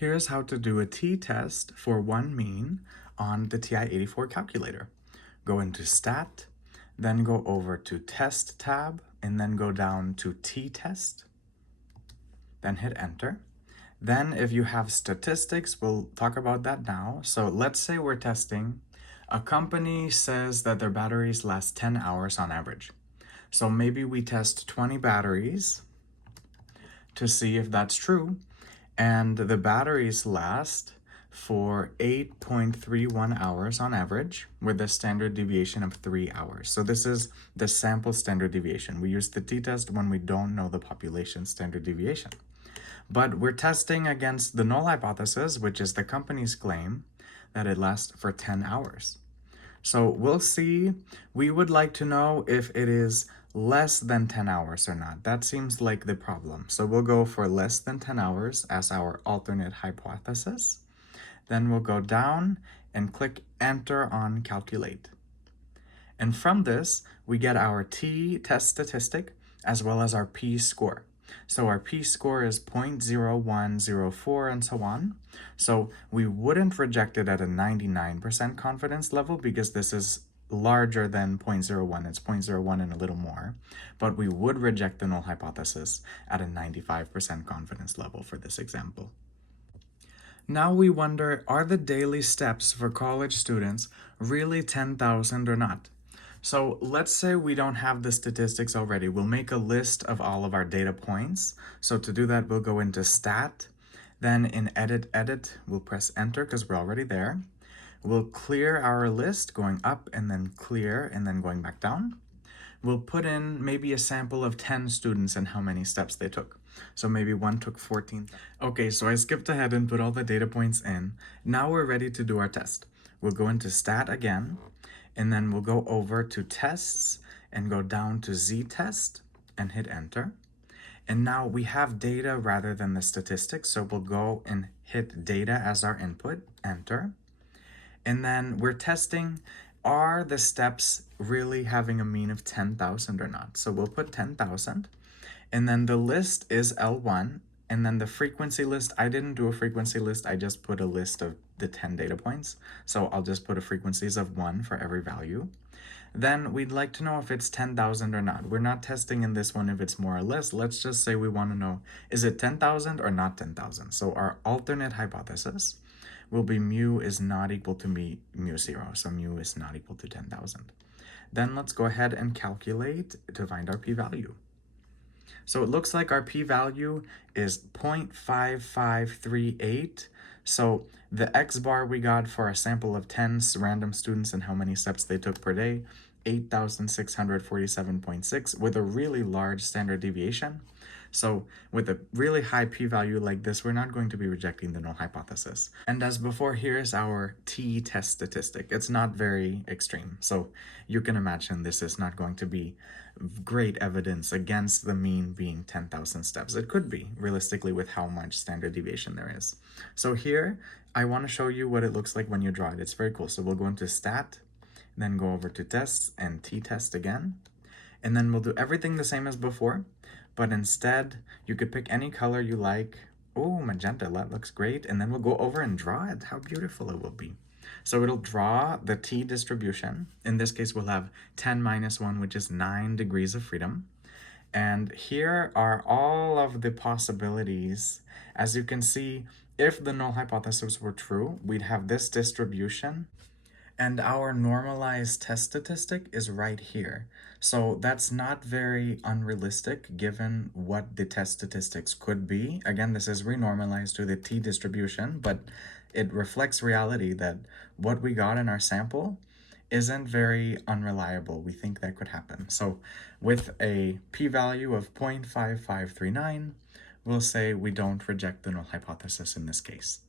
Here's how to do a t-test for one mean on the Ti-84 calculator. Go into Stat, then go over to Test tab, and then go down to t-test, then hit Enter. Then if you have statistics, we'll talk about that now. So let's say we're testing. A company says that their batteries last 10 hours on average. So maybe we test 20 batteries to see if that's true. And the batteries last for 8.31 hours on average with a standard deviation of 3 hours. So this is the sample standard deviation. We use the t-test when we don't know the population standard deviation. But we're testing against the null hypothesis, which is the company's claim that it lasts for 10 hours. So we'll see. We would like to know if it is less than 10 hours or not. That seems like the problem. So we'll go for less than 10 hours as our alternate hypothesis. Then we'll go down and click Enter on Calculate. And from this, we get our t-test statistic as well as our p-score. So our p-score is 0.0104 and so on. So we wouldn't reject it at a 99% confidence level because this is larger than 0.01. It's 0.01 and a little more. But we would reject the null hypothesis at a 95% confidence level for this example. Now we wonder, are the daily steps for college students really 10,000 or not? So let's say we don't have the statistics already. We'll make a list of all of our data points. So to do that, we'll go into Stat, then in Edit, we'll press Enter because we're already there. We'll clear our list going up and then clear and then going back down. We'll put in maybe a sample of 10 students and how many steps they took. So maybe one took 14. Okay, so I skipped ahead and put all the data points in. Now we're ready to do our test. We'll go into Stat again, and then we'll go over to Tests and go down to Z-test and hit Enter. And now we have data rather than the statistics, so we'll go and hit Data as our input, Enter. And then we're testing, are the steps really having a mean of 10,000 or not? So we'll put 10,000. And then the list is L1. And then the frequency list, I didn't do a frequency list. I just put a list of the 10 data points. So I'll just put a frequencies of 1 for every value. Then we'd like to know if it's 10,000 or not. We're not testing in this one if it's more or less. Let's just say we want to know, is it 10,000 or not 10,000? So our alternate hypothesis will be mu is not equal to mu 0. So mu is not equal to 10,000. Then let's go ahead and calculate to find our p-value. So it looks like our p-value is 0.5538. So the x-bar we got for a sample of 10 random students and how many steps they took per day, 8,647.6 with a really large standard deviation. So with a really high p-value like this, we're not going to be rejecting the null hypothesis. And as before, here's our t-test statistic. It's not very extreme. So you can imagine this is not going to be great evidence against the mean being 10,000 steps. It could be, realistically, with how much standard deviation there is. So here, I want to show you what it looks like when you draw it. It's very cool. So we'll go into Stat, then go over to Tests and t-test again. And then we'll do everything the same as before. But instead, you could pick any color you like. Oh, magenta, that looks great. And then we'll go over and draw it. How beautiful it will be. So it'll draw the t distribution. In this case, we'll have 10 minus 1, which is 9 degrees of freedom. And here are all of the possibilities. As you can see, if the null hypothesis were true, we'd have this distribution. And our normalized test statistic is right here. So that's not very unrealistic given what the test statistics could be. Again, this is renormalized to the t distribution, but it reflects reality that what we got in our sample isn't very unreliable. We think that could happen. So with a p-value of 0.5539, we'll say we don't reject the null hypothesis in this case.